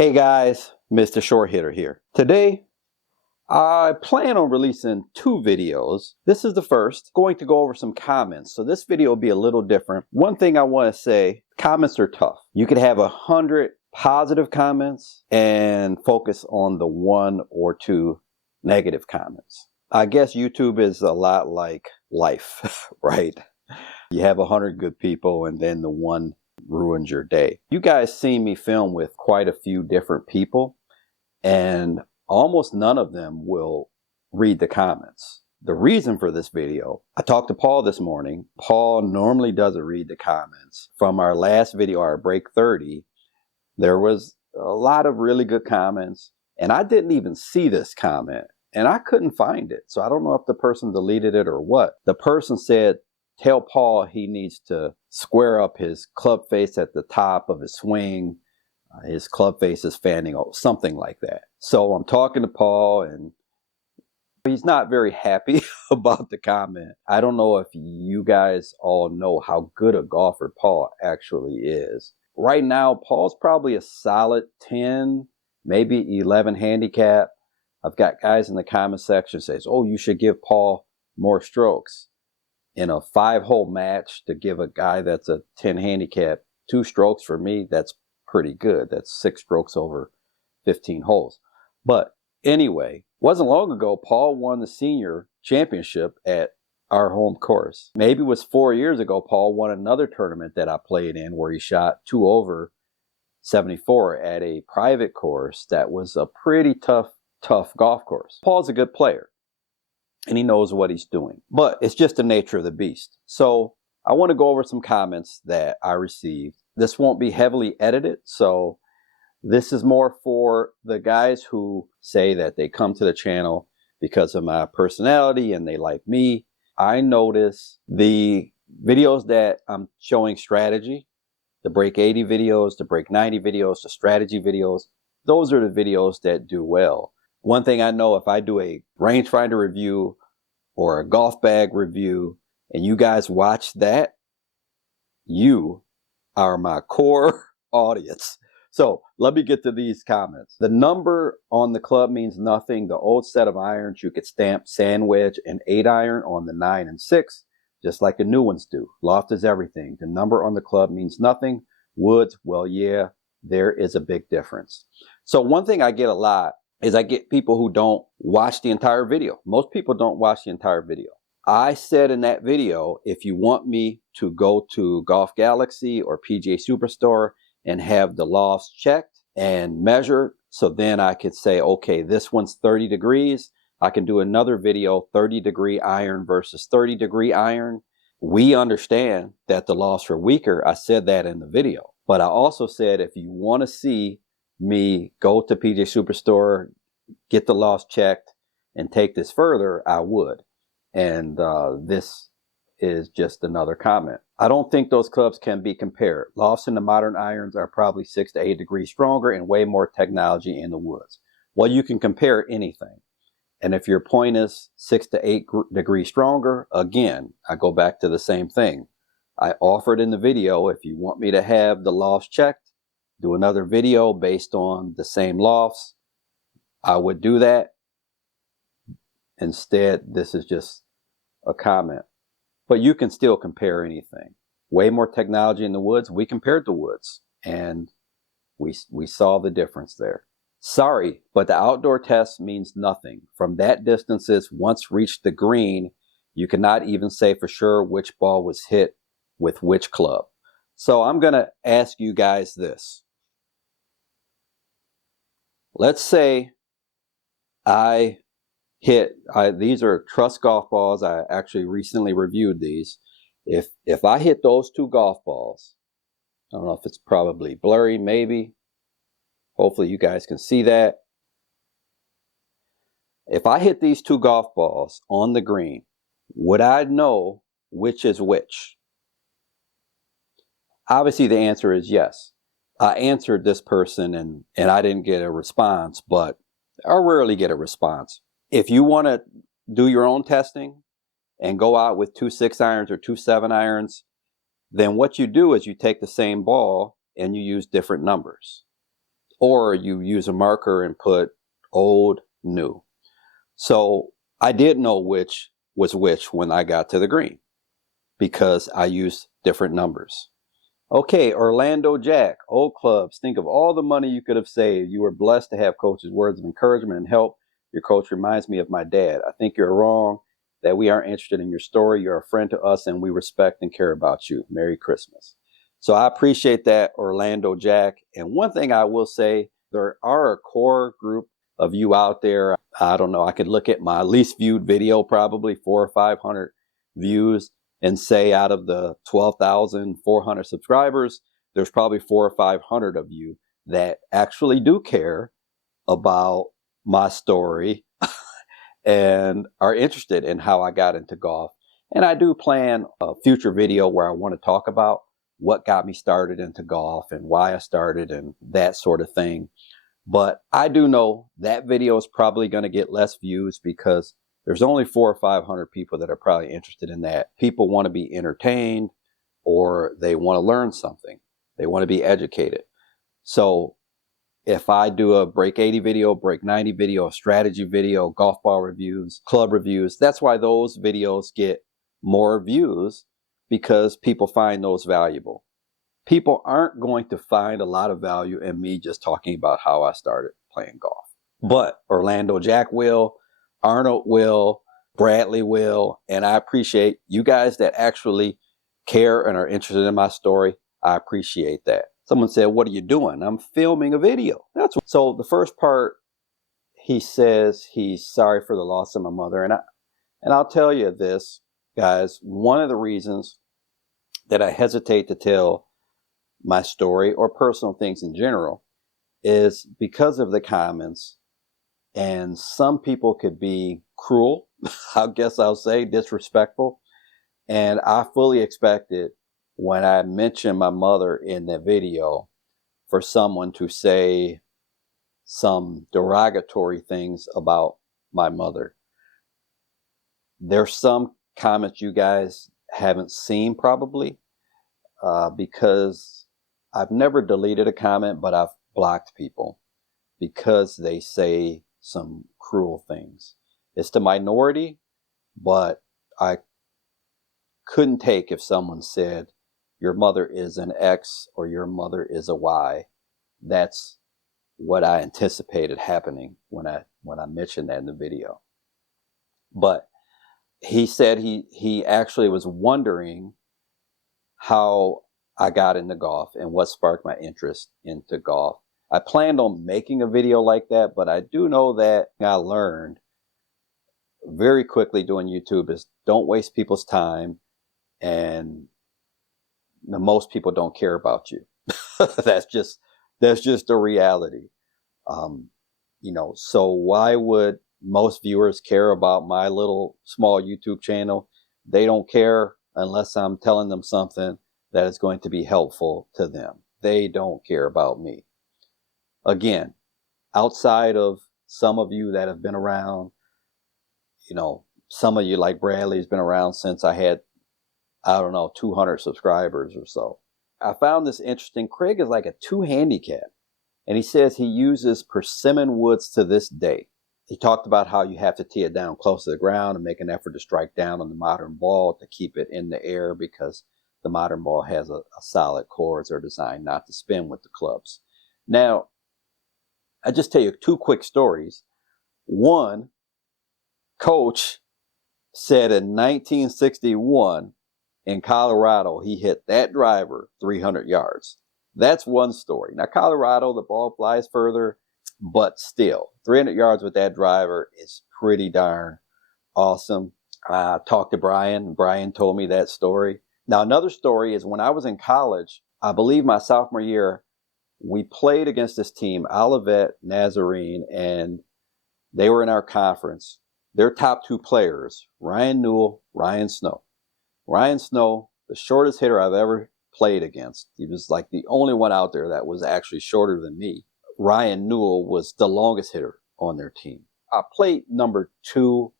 Hey guys, Mr. Short Hitter here. Today, I plan on releasing two videos. This is the first, going to go over some comments. So this video will be a little different. One thing I want to say, comments are tough. You could have 100 positive comments and focus on the 1 or 2 negative comments. I guess YouTube is a lot like life, right? You have 100 good people and then the one ruins your day. You guys seen me film with quite a few different people and almost none of them will read the comments. The reason for this video, I talked to Paul this morning. Paul normally doesn't read the comments. From our last video, our break 30, there was a lot of really good comments and I didn't even see this comment and I couldn't find it. So I don't know if the person deleted it or what. The person said, tell Paul he needs to square up his club face at the top of his swing. His club face is fanning out, something like that. So I'm talking to Paul and he's not very happy about the comment. I don't know if you guys all know how good a golfer Paul actually is. Right now, Paul's probably a solid 10, maybe 11 handicap. I've got guys in the comment section says, oh, you should give Paul more strokes. In a 5-hole match, to give a guy that's a 10 handicap 2 strokes, for me, that's pretty good. That's 6 strokes over 15 holes. But anyway, wasn't long ago, Paul won the senior championship at our home course. Maybe it was 4 years ago, Paul won another tournament that I played in where he shot 2 over 74 at a private course that was a pretty tough golf course. Paul's a good player and he knows what he's doing, but it's just the nature of the beast. So I want to go over some comments that I received. This won't be heavily edited, so this is more for the guys who say that they come to the channel because of my personality and they like me. I notice the videos that I'm showing strategy, the break 80 videos, the break 90 videos, the strategy videos, those are the videos that do well. One thing I know, if I do a rangefinder review or a golf bag review and you guys watch that, you are my core audience. So let me get to these comments. The number on the club means nothing. The old set of irons, you could stamp sand wedge and 8 iron on the 9 and 6, just like the new ones do. Loft is everything. The number on the club means nothing. Woods, well, yeah, there is a big difference. So one thing I get a lot is I get people who don't watch the entire video. Most people don't watch the entire video. I said in that video, if you want me to go to Golf Galaxy or PGA Superstore and have the lofts checked and measured, so then I could say, okay, this one's 30 degrees. I can do another video, 30-degree iron versus 30-degree iron. We understand that the lofts are weaker. I said that in the video. But I also said, if you want to see me go to PGA Superstore, get the lofts checked, and take this further, I would. And this is just another comment. I don't think those clubs can be compared. Lofts in the modern irons are probably 6 to 8 degrees stronger and way more technology in the woods. Well, you can compare anything. And if your point is 6 to 8 degrees stronger, again, I go back to the same thing. I offered in the video, if you want me to have the lofts checked, do another video based on the same lofts, I would do that. Instead, this is just a comment. But you can still compare anything. Way more technology in the woods. We compared the woods and we saw the difference there. Sorry, but the outdoor test means nothing. From that distances, once reached the green, you cannot even say for sure which ball was hit with which club. So I'm going to ask you guys this. Let's say I hit, these are Trust golf balls. I actually recently reviewed these. If I hit those 2 golf balls, I don't know if it's probably blurry, maybe. Hopefully you guys can see that. If I hit these 2 golf balls on the green, would I know which is which? Obviously the answer is yes. I answered this person and I didn't get a response, but I rarely get a response. If you want to do your own testing and go out with 2 6-irons or 2 7-irons, then what you do is you take the same ball and you use different numbers. or you use a marker and put old, new. So I did know which was which when I got to the green because I used different numbers. Okay, Orlando Jack, old clubs. Think of all the money you could have saved. You were blessed to have coach's words of encouragement and help. Your coach reminds me of my dad. I think you're wrong that we aren't interested in your story. You're a friend to us and we respect and care about you. Merry Christmas. So I appreciate that, Orlando Jack. And one thing I will say, there are a core group of you out there. I don't know. I could look at my least viewed video, probably 400 or 500 views, and say out of the 12,400 subscribers, there's probably 400 or 500 of you that actually do care about my story and are interested in how I got into golf. And I do plan a future video where I want to talk about what got me started into golf and why I started and that sort of thing. But I do know that video is probably going to get less views because there's only 400 or 500 people that are probably interested in that. People want to be entertained or they want to learn something. They want to be educated. So if I do a break 80 video, break 90 video, a strategy video, golf ball reviews, club reviews, that's why those videos get more views, because people find those valuable. People aren't going to find a lot of value in me just talking about how I started playing golf. But Orlando Jack will, Arnold will, Bradley will, and I appreciate you guys that actually care and are interested in my story. I appreciate that. Someone said, what are you doing? I'm filming a video. That's what. So the first part, he says he's sorry for the loss of my mother. And I'll tell you this, guys, one of the reasons that I hesitate to tell my story or personal things in general is because of the comments. And some people could be cruel, I guess I'll say, disrespectful. And I fully expected when I mentioned my mother in the video for someone to say some derogatory things about my mother. There's some comments you guys haven't seen probably because I've never deleted a comment, but I've blocked people because they say some cruel things. It's the minority, but I couldn't take if someone said your mother is an X or your mother is a Y. That's what I anticipated happening when I mentioned that in the video. But he said he actually was wondering how I got into golf and what sparked my interest into golf. I planned on making a video like that, but I do know that I learned very quickly doing YouTube is don't waste people's time, and most people don't care about you. That's just the reality. So why would most viewers care about my little small YouTube channel? They don't care unless I'm telling them something that is going to be helpful to them. They don't care about me. Again, outside of some of you that have been around, some of you like Bradley has been around since I had, 200 subscribers or so. I found this interesting. Craig is like a 2 handicap, and he says he uses persimmon woods to this day. He talked about how you have to tee it down close to the ground and make an effort to strike down on the modern ball to keep it in the air because the modern ball has a solid chords are designed not to spin with the clubs. Now, I just tell you 2 quick stories. One, Coach said in 1961 in Colorado, he hit that driver 300 yards. That's one story. Now, Colorado, the ball flies further, but still, 300 yards with that driver is pretty darn awesome. I talked to Brian. Brian told me that story. Now, another story is when I was in college, I believe my sophomore year, we played against this team, Olivet Nazarene, and they were in our conference. Their top 2 players, Ryan Newell, Ryan Snow. Ryan Snow, the shortest hitter I've ever played against. He was like the only one out there that was actually shorter than me. Ryan Newell was the longest hitter on their team. I played number 2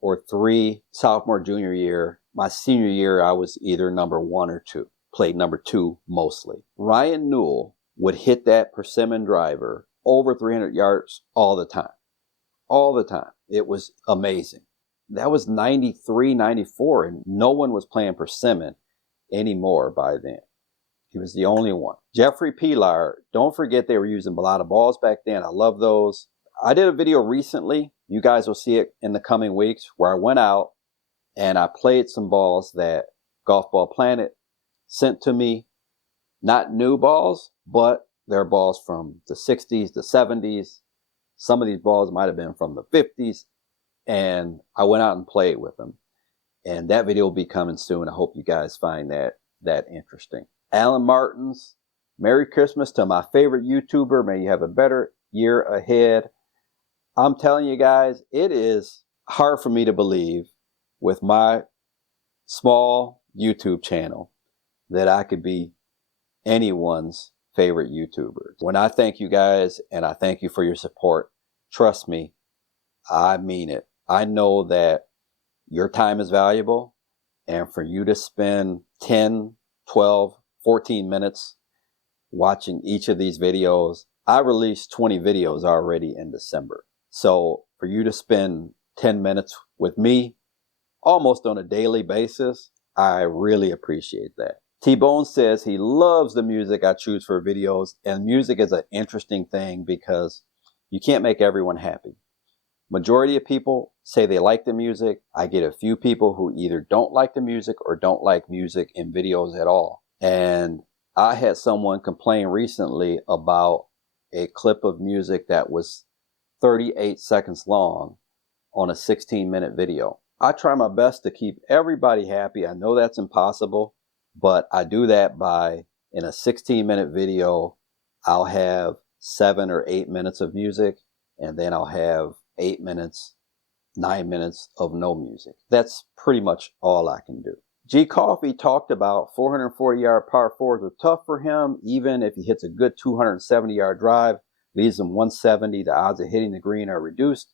or 3 sophomore, junior year. My senior year, I was either number 1 or 2. Played number 2 mostly. Ryan Newell would hit that persimmon driver over 300 yards all the time. All the time. It was amazing. That was 93, 94, and no one was playing persimmon anymore by then. He was the only one. Jeffrey Pilar, don't forget they were using a lot of balls back then. I love those. I did a video recently. You guys will see it in the coming weeks where I went out and I played some balls that Golf Ball Planet sent to me. Not new balls, but they're balls from the 60s, the 70s. Some of these balls might have been from the 50s. And I went out and played with them. And that video will be coming soon. I hope you guys find that interesting. Alan Martins, Merry Christmas to my favorite YouTuber. May you have a better year ahead. I'm telling you guys, it is hard for me to believe with my small YouTube channel that I could be anyone's favorite YouTuber. When I thank you guys and I thank you for your support, trust me, I mean it. I know that your time is valuable, and for you to spend 10, 12, 14 minutes watching each of these videos. I released 20 videos already in December. So for you to spend 10 minutes with me almost on a daily basis, I really appreciate that. T-Bone says he loves the music I choose for videos, and music is an interesting thing because you can't make everyone happy. Majority of people say they like the music. I get a few people who either don't like the music or don't like music in videos at all. And I had someone complain recently about a clip of music that was 38 seconds long on a 16-minute video. I try my best to keep everybody happy. I know that's impossible, but I do that by, in a 16-minute video, I'll have 7 or 8 minutes of music, and then I'll have 8 minutes, 9 minutes of no music. That's pretty much all I can do. G Coffee talked about 440-yard par 4s are tough for him, even if he hits a good 270-yard drive, leaves him 170, the odds of hitting the green are reduced.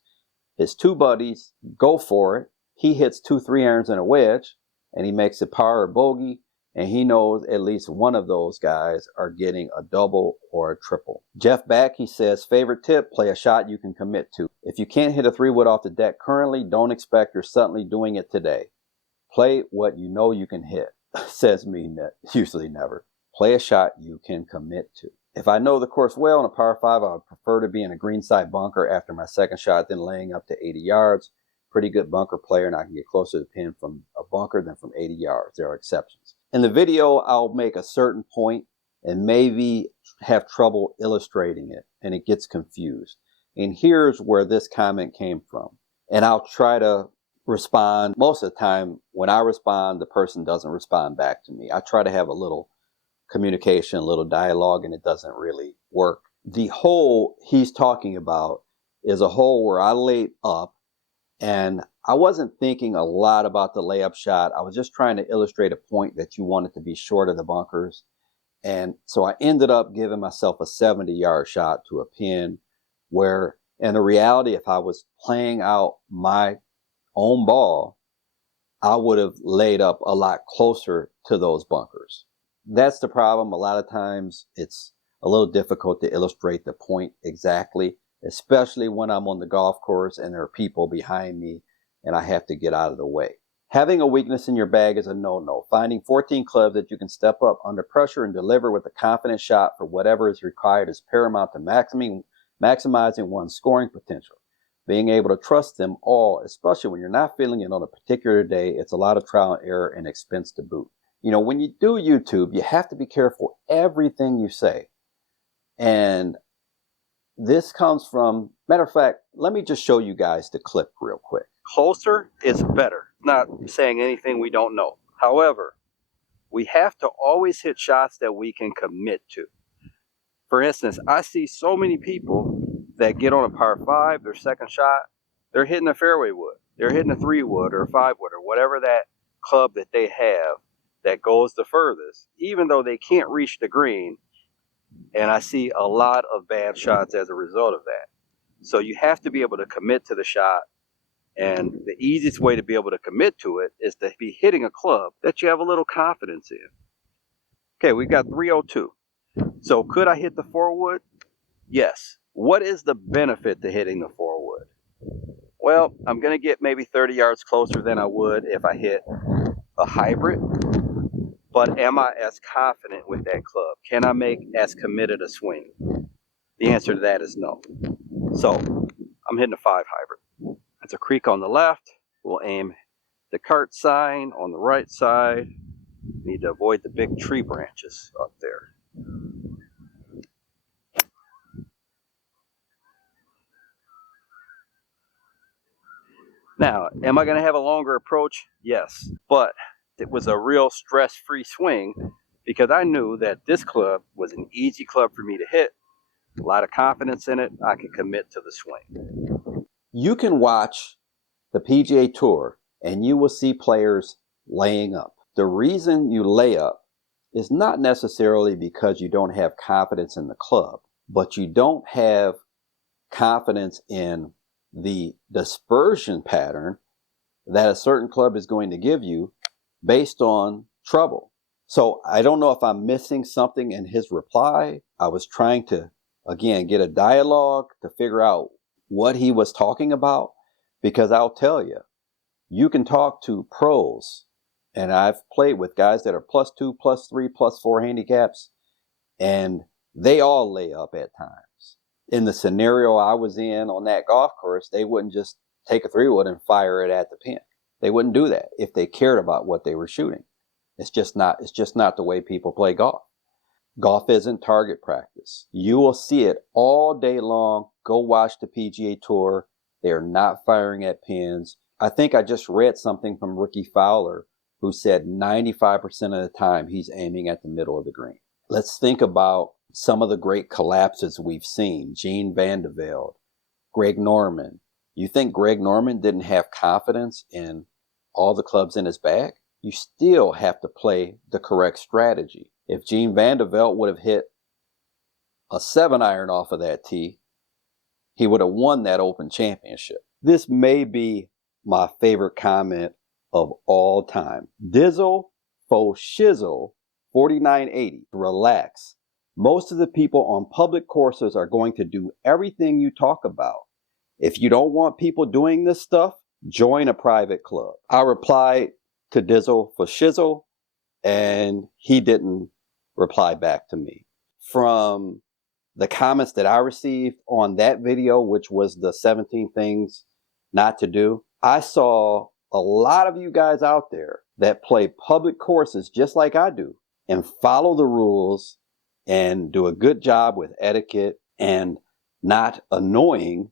His two buddies go for it. He hits 2 3-irons and a wedge, and he makes a par or bogey, and he knows at least one of those guys are getting a double or a triple. Jeff Back, he says, favorite tip, play a shot you can commit to. If you can't hit a 3-wood off the deck currently, don't expect you're suddenly doing it today. Play what you know you can hit. Says me, usually never. Play a shot you can commit to. If I know the course well on a par 5, I would prefer to be in a greenside bunker after my second shot than laying up to 80 yards. Pretty good bunker player, and I can get closer to the pin from a bunker than from 80 yards. There are exceptions. In the video, I'll make a certain point and maybe have trouble illustrating it, and it gets confused. And here's where this comment came from. And I'll try to respond. Most of the time, when I respond, the person doesn't respond back to me. I try to have a little communication, a little dialogue, and it doesn't really work. The hole he's talking about is a hole where I laid up, and I wasn't thinking a lot about the layup shot. I was just trying to illustrate a point that you wanted to be short of the bunkers. And so I ended up giving myself a 70-yard shot to a pin where, in the reality, if I was playing out my own ball, I would have laid up a lot closer to those bunkers. That's the problem. A lot of times it's a little difficult to illustrate the point exactly, especially when I'm on the golf course and there are people behind me and I have to get out of the way. Having a weakness in your bag is a no-no. Finding 14 clubs that you can step up under pressure and deliver with a confident shot for whatever is required is paramount to maximizing one's scoring potential. Being able to trust them all, especially when you're not feeling it on a particular day, it's a lot of trial and error and expense to boot. You know, when you do YouTube, you have to be careful everything you say. And this comes from, matter of fact, let me just show you guys the clip real quick. Closer is better. Not saying anything we don't know. However, we have to always hit shots that we can commit to. For instance, I see so many people that get on a par 5, their second shot, they're hitting a fairway wood. They're hitting a 3-wood or a 5-wood or whatever that club that they have that goes the furthest, even though they can't reach the green. And I see a lot of bad shots as a result of that. So you have to be able to commit to the shot. And the easiest way to be able to commit to it is to be hitting a club that you have a little confidence in. Okay, we've got 302. So could I hit the 4-wood? Yes. What is the benefit to hitting the 4-wood? Well, I'm going to get maybe 30 yards closer than I would if I hit a hybrid. But am I as confident with that club? Can I make as committed a swing? The answer to that is no. So I'm hitting a 5 hybrid. That's a creek on the left. We'll aim the cart sign on the right side. Need to avoid the big tree branches up there. Now, am I going to have a longer approach? Yes, but it was a real stress-free swing because I knew that this club was an easy club for me to hit. A lot of confidence in it. I could commit to the swing. You can watch the PGA Tour and you will see players laying up. The reason you lay up is not necessarily because you don't have confidence in the club, but you don't have confidence in the dispersion pattern that a certain club is going to give you based on trouble. So I don't know if I'm missing something in his reply. I was trying to, again, get a dialogue to figure out what he was talking about, because I'll tell you, you can talk to pros, and I've played with guys that are +2, +3, +4 handicaps, and they all lay up at times. In the scenario I was in on that golf course, they wouldn't just take a 3-wood and fire it at the pin. They wouldn't do that if they cared about what they were shooting. It's just not the way people play golf. Golf isn't target practice. You will see it all day long. Go watch the PGA Tour. They are not firing at pins. I think I just read something from Ricky Fowler who said 95% of the time he's aiming at the middle of the green. Let's think about some of the great collapses we've seen. Gene Van de Velde, Greg Norman. You think Greg Norman didn't have confidence in all the clubs in his bag? You still have to play the correct strategy. If Gene Van de Velde would have hit a 7-iron off of that tee, he would have won that Open Championship. This may be my favorite comment of all time. Dizzle fo shizzle 4980. Relax. Most of the people on public courses are going to do everything you talk about. If you don't want people doing this stuff, join a private club. I replied to Dizzle for shizzle, and he didn't reply back to me. From the comments that I received on that video, which was the 17 things not to do, I saw a lot of you guys out there that play public courses just like I do and follow the rules and do a good job with etiquette and not annoying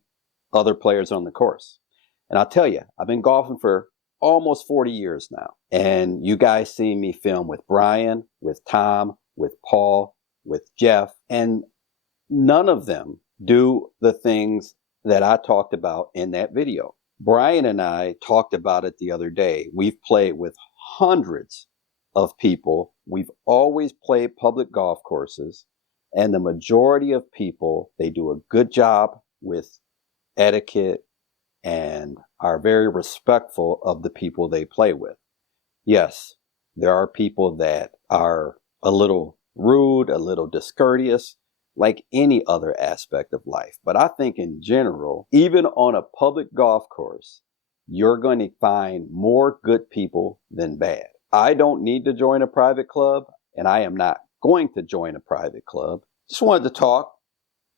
other players on the course. And I'll tell you, I've been golfing for almost 40 years now. And you guys see me film with Brian, with Tom, with Paul, with Jeff, and none of them do the things that I talked about in that video. Brian and I talked about it the other day. We've played with hundreds of people. We've always played public golf courses. And the majority of people, they do a good job with etiquette and are very respectful of the people they play with. Yes, there are people that are a little rude, a little discourteous, like any other aspect of life. But I think in general, even on a public golf course, you're going to find more good people than bad. I don't need to join a private club, and I am not going to join a private club. Just wanted to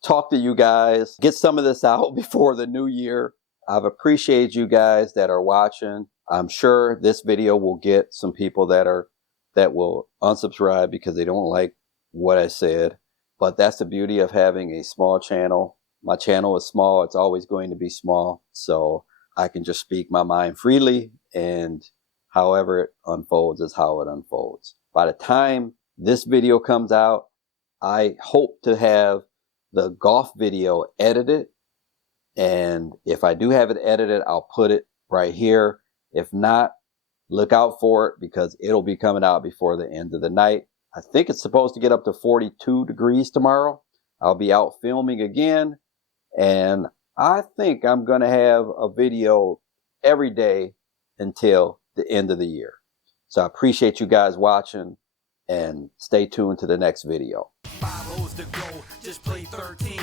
talk to you guys, get some of this out before the new year. I've appreciated you guys that are watching. I'm sure this video will get some people that will unsubscribe because they don't like what I said. But that's the beauty of having a small channel. My channel is small. It's always going to be small. So I can just speak my mind freely, and however it unfolds is how it unfolds. By the time this video comes out, I hope to have the golf video edited. And if I do have it edited, I'll put it right here. If not, look out for it because it'll be coming out before the end of the night. I think it's supposed to get up to 42 degrees tomorrow. I'll be out filming again. And I think I'm going to have a video every day until the end of the year. So I appreciate you guys watching and stay tuned to the next video. to go. Just play 13.